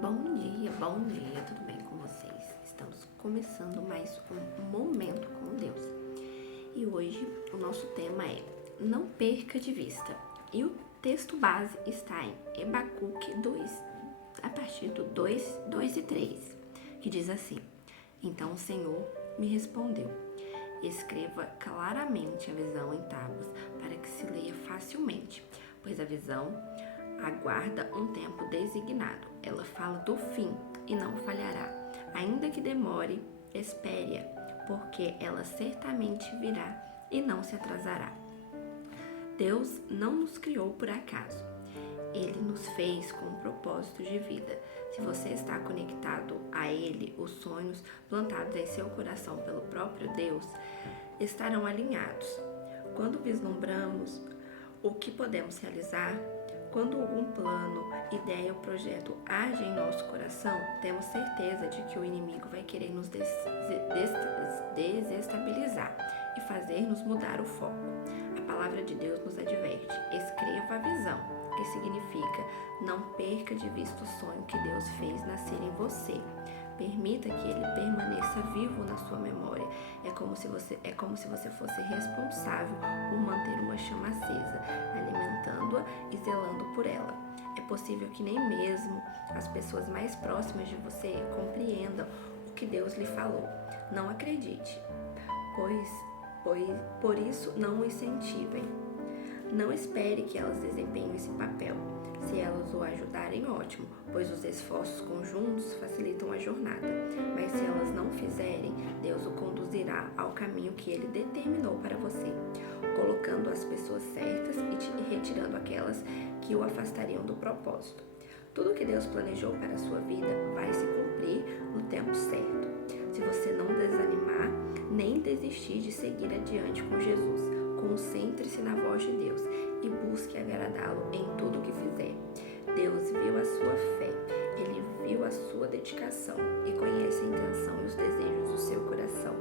Bom dia, tudo bem com vocês? Estamos começando mais um Momento com Deus. E hoje o nosso tema é Não perca de vista. E o texto base está em Abacuque 2, a partir do 2 e 3, que diz assim: Então o Senhor me respondeu: Escreva claramente a visão em tábuas para que se leia facilmente, pois a visão aguarda um tempo designado. Ela fala do fim e não falhará. Ainda que demore, espere-a, porque ela certamente virá e não se atrasará. Deus não nos criou por acaso. Ele nos fez com um propósito de vida. Se você está conectado a Ele, os sonhos plantados em seu coração pelo próprio Deus estarão alinhados. Quando vislumbramos o que podemos realizar, quando algum plano, ideia ou projeto age em nosso coração, temos certeza de que o inimigo vai querer nos desestabilizar e fazer-nos mudar o foco. A palavra de Deus nos adverte: escreva a visão, que significa não perca de vista o sonho que Deus fez nascer em você. Permita que ele permaneça vivo na sua memória. É como se você fosse responsável por manter uma chama acesa, alimentando-a e zelando por ela. É possível que nem mesmo as pessoas mais próximas de você compreendam o que Deus lhe falou. Não acredite, por isso não o incentivem. Não espere que elas desempenhem esse papel. Se elas o ajudarem, ótimo, pois os esforços conjuntos facilitam a jornada. Mas se elas não fizerem, Deus o conduzirá ao caminho que Ele determinou para você, colocando as pessoas certas e retirando aquelas que o afastariam do propósito. Tudo que Deus planejou para a sua vida vai se cumprir no tempo certo. Se você não desanimar, nem desistir de seguir adiante com Jesus, concentre-se na voz de Deus e busque agradá-lo em tudo o que fizer. Deus viu a sua fé, Ele viu a sua dedicação e conhece a intenção e os desejos do seu coração.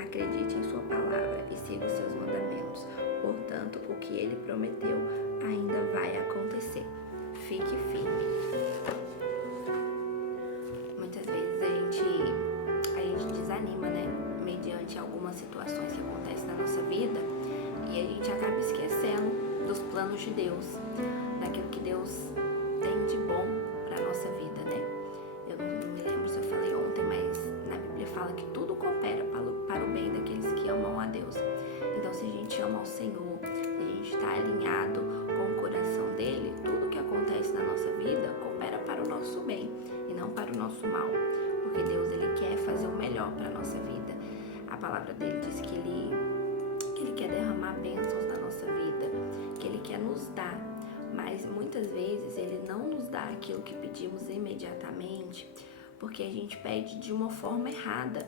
Acredite em sua palavra e siga os seus mandamentos. Portanto, o que Ele prometeu ainda vai acontecer. Fique firme. Muitas vezes a gente desanima, né? Mediante algumas situações que acontecem na nossa vida, e a gente acaba esquecendo dos planos de Deus, daquilo que Deus tem de bom para a nossa vida, né? Eu não me lembro se eu falei ontem, mas na Bíblia fala que tudo coopera para o bem daqueles que amam a Deus. Então, se a gente ama ao Senhor, se a gente está alinhado com o coração dele, tudo que acontece na nossa vida coopera para o nosso bem e não para o nosso mal, porque Deus, ele quer fazer o melhor para a nossa vida. A palavra dele diz que ele quer derramar bênçãos na nossa vida, que Ele quer nos dar, mas muitas vezes Ele não nos dá aquilo que pedimos imediatamente, porque a gente pede de uma forma errada.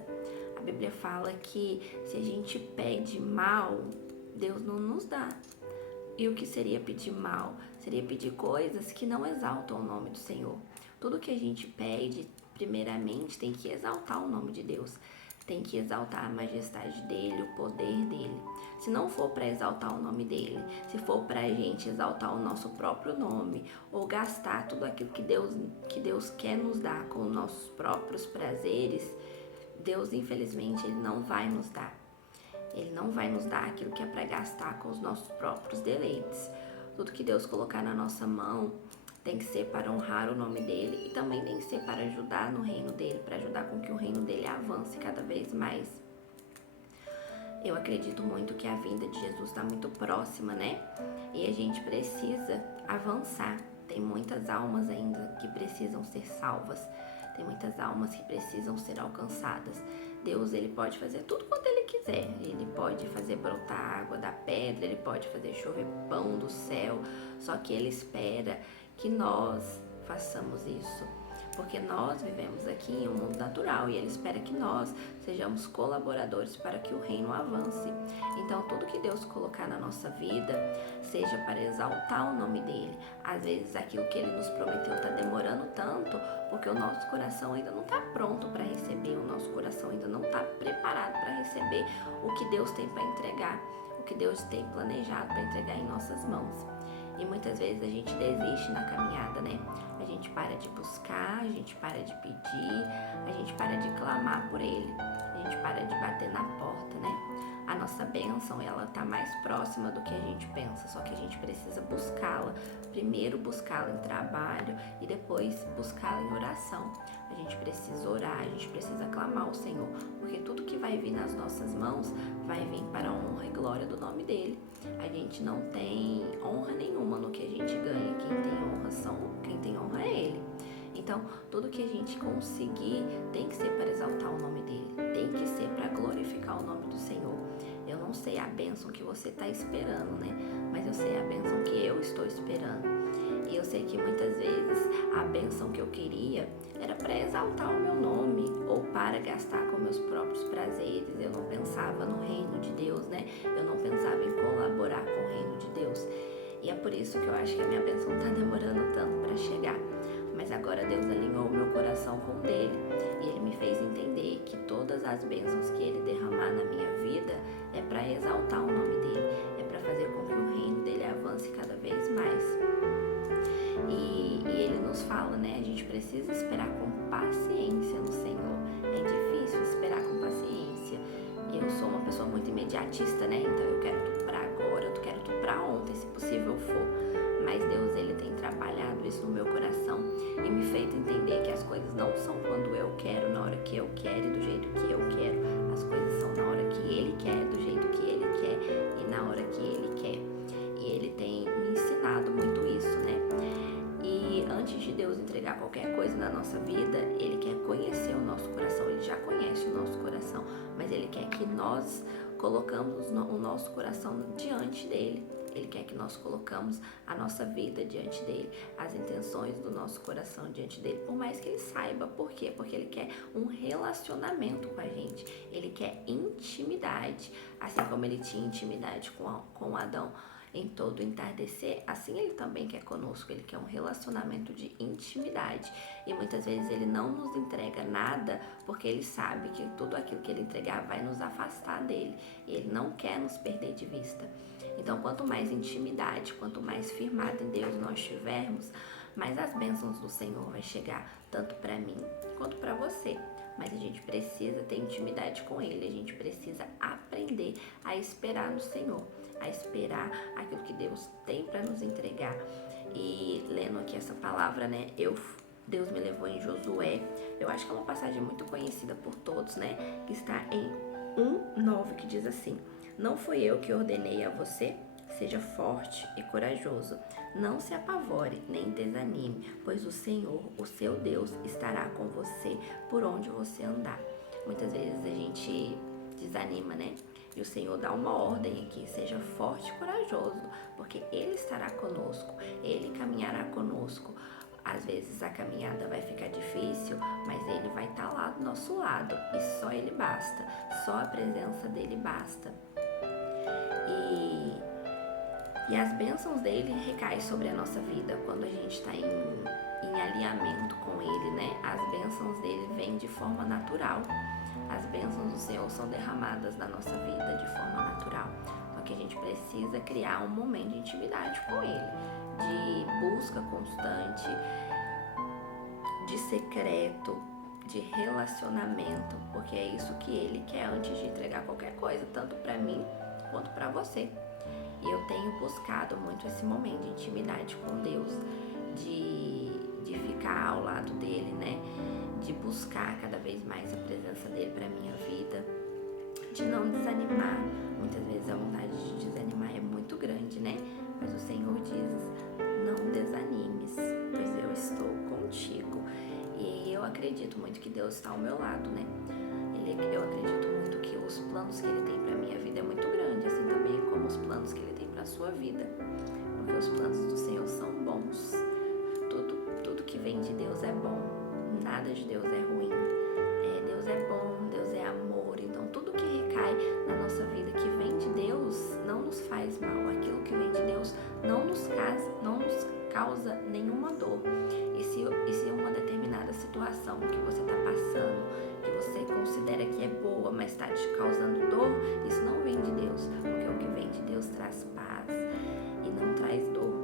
A Bíblia fala que se a gente pede mal, Deus não nos dá. E o que seria pedir mal? Seria pedir coisas que não exaltam o nome do Senhor. Tudo que a gente pede, primeiramente, tem que exaltar o nome de Deus. Tem que exaltar a majestade dele, o poder dele. Se não for para exaltar o nome dele, se for para a gente exaltar o nosso próprio nome, ou gastar tudo aquilo que Deus quer nos dar com os nossos próprios prazeres, Deus, infelizmente, ele não vai nos dar. Ele não vai nos dar aquilo que é para gastar com os nossos próprios deleites. Tudo que Deus colocar na nossa mão tem que ser para honrar o nome dele e também tem que ser para ajudar no reino dele, para ajudar com que o reino dele avance cada vez mais. Eu acredito muito que a vinda de Jesus está muito próxima, né? E a gente precisa avançar. Tem muitas almas ainda que precisam ser salvas. Tem muitas almas que precisam ser alcançadas. Deus, ele pode fazer tudo quanto ele quiser. Ele pode fazer brotar água da pedra, ele pode fazer chover pão do céu. Só que ele espera que nós façamos isso, porque nós vivemos aqui em um mundo natural e ele espera que nós sejamos colaboradores para que o reino avance. Então, tudo que Deus colocar na nossa vida, seja para exaltar o nome dele. Às vezes, aquilo que ele nos prometeu está demorando tanto, porque o nosso coração ainda não está pronto para receber, o nosso coração ainda não está preparado para receber o que Deus tem para entregar, o que Deus tem planejado para entregar em nossas mãos. E muitas vezes a gente desiste na caminhada, né? A gente para de buscar, a gente para de pedir, a gente para de clamar por Ele, a gente para de bater na porta, né? A nossa bênção, ela tá mais próxima do que a gente pensa, só que a gente precisa buscá-la. Primeiro buscá-la em trabalho e depois buscá-la em oração. A gente precisa orar, a gente precisa clamar ao Senhor, porque tudo que vai vir nas nossas mãos vai vir para a honra e glória do nome dEle. A gente não tem honra nenhuma no que a gente ganha, quem tem honra é Ele. Então, tudo que a gente conseguir tem que ser para exaltar o nome dEle, tem que ser para glorificar o nome do Senhor. Eu não sei a bênção que você está esperando, né? Mas eu sei a bênção que eu estou esperando. E eu sei que muitas vezes a bênção que eu queria era para exaltar o meu nome ou para gastar com meus próprios prazeres. Eu não pensava no reino de Deus, né? Eu não pensava em colaborar com o reino de Deus. E é por isso que eu acho que a minha bênção está demorando tanto para chegar. Mas agora Deus alinhou o meu coração com o dele. E Ele me fez entender que todas as bênçãos que Ele derramar na minha vida é para exaltar o nome dele. É para fazer com que o reino dele avance cada vez mais. E Ele nos fala, né? A gente precisa esperar com paciência no Senhor. É difícil esperar com paciência. Eu sou uma pessoa muito imediatista, né? Então eu quero tudo para agora, eu quero tudo para ontem, se possível for. Mas Deus, Ele tem trabalhado isso no meu coração e me feito entender que as coisas não são quando eu quero, na hora que eu quero e do jeito que eu quero. As coisas são na hora que Ele quer, do jeito que Ele quer e na hora que Ele quer. E Ele tem me ensinado muito isso, né? E antes de Deus entregar qualquer coisa na nossa vida, Ele quer conhecer o nosso coração. Ele já conhece o nosso coração, mas Ele quer que nós colocamos o nosso coração diante dEle. Ele quer que nós colocamos a nossa vida diante dele, as intenções do nosso coração diante dele, por mais que ele saiba. Por quê? Porque ele quer um relacionamento com a gente, ele quer intimidade, assim como ele tinha intimidade com Adão em todo o entardecer, assim ele também quer conosco. Ele quer um relacionamento de intimidade, e muitas vezes ele não nos entrega nada porque ele sabe que tudo aquilo que ele entregar vai nos afastar dele, e ele não quer nos perder de vista. Então, quanto mais intimidade, quanto mais firmado em Deus nós tivermos, mais as bênçãos do Senhor vai chegar, tanto para mim quanto para você. Mas a gente precisa ter intimidade com Ele, a gente precisa aprender a esperar no Senhor, a esperar aquilo que Deus tem para nos entregar. E lendo aqui essa palavra, né, Deus me levou em Josué. Eu acho que é uma passagem muito conhecida por todos, né, que está em 1:9, que diz assim: não fui eu que ordenei a você? Seja forte e corajoso. Não se apavore nem desanime, pois o Senhor, o seu Deus, estará com você por onde você andar. Muitas vezes a gente desanima, né? E o Senhor dá uma ordem aqui: seja forte e corajoso, porque Ele estará conosco, Ele caminhará conosco. Às vezes a caminhada vai ficar difícil, mas Ele vai estar lá do nosso lado, e só Ele basta, só a presença dEle basta. E as bênçãos dele recaem sobre a nossa vida quando a gente está em alinhamento com ele, né? As bênçãos dele vêm de forma natural. As bênçãos do Senhor são derramadas na nossa vida de forma natural. Só que a gente precisa criar um momento de intimidade com ele, de busca constante, de secreto, de relacionamento, porque é isso que ele quer antes de entregar qualquer coisa, tanto para mim quanto para você. E eu tenho buscado muito esse momento de intimidade com Deus, de ficar ao lado dele, né? De buscar cada vez mais a presença dele para minha vida, de não desanimar. Muitas vezes a vontade de desanimar é muito grande, né? Mas o Senhor diz: não desanimes, pois eu estou contigo. E eu acredito muito que Deus está ao meu lado, né? Eu acredito muito que os planos que Ele tem para minha vida é muito grande, assim também como os planos que Ele tem para a sua vida. Porque os planos do Senhor são bons. Tudo que vem de Deus é bom. Nada de Deus é ruim. Deus é bom, Deus é amor. Então tudo que recai na nossa vida que vem de Deus não nos faz mal. Aquilo que vem de Deus não nos causa nenhuma dor. E se uma determinada situação que você está passando, que você considera que é boa, mas está te causando dor, isso não vem de Deus, porque o que vem de Deus traz paz e não traz dor.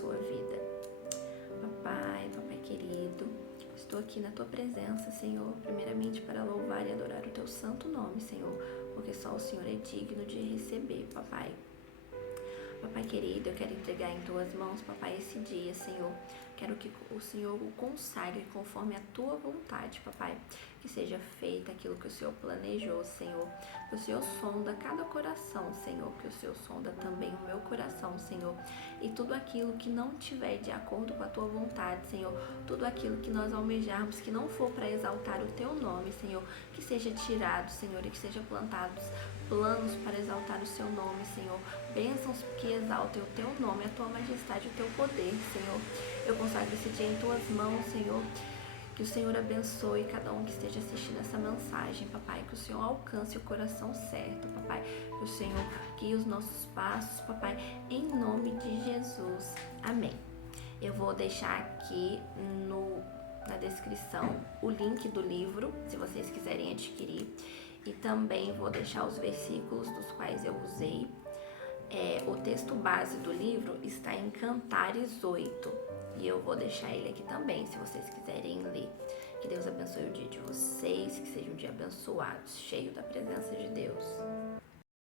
sua vida. Papai querido, estou aqui na tua presença, Senhor, primeiramente para louvar e adorar o teu santo nome, Senhor, porque só o Senhor é digno de receber, papai. Papai querido, eu quero entregar em tuas mãos, papai, esse dia, Senhor. Quero que o Senhor o consagre conforme a tua vontade, papai. Que seja feito aquilo que o Senhor planejou, Senhor. Que o Senhor sonda cada coração, Senhor. Que o Senhor sonda também o meu coração, Senhor. E tudo aquilo que não tiver de acordo com a tua vontade, Senhor. Tudo aquilo que nós almejarmos, que não for para exaltar o teu nome, Senhor. Que seja tirado, Senhor, e que seja plantados planos para exaltar o seu nome, Senhor. Bênçãos que exaltem o teu nome, a tua majestade, o teu poder, Senhor. Eu consagro esse dia em tuas mãos, Senhor. Que o Senhor abençoe cada um que esteja assistindo essa mensagem, papai. Que o Senhor alcance o coração certo, papai. Que o Senhor guie os nossos passos, papai, em nome de Jesus. Amém. Eu vou deixar aqui na descrição o link do livro, se vocês quiserem adquirir. E também vou deixar os versículos dos quais eu usei. O texto base do livro está em Cantares 8. E eu vou deixar ele aqui também, se vocês quiserem ler. Que Deus abençoe o dia de vocês, que seja um dia abençoado, cheio da presença de Deus.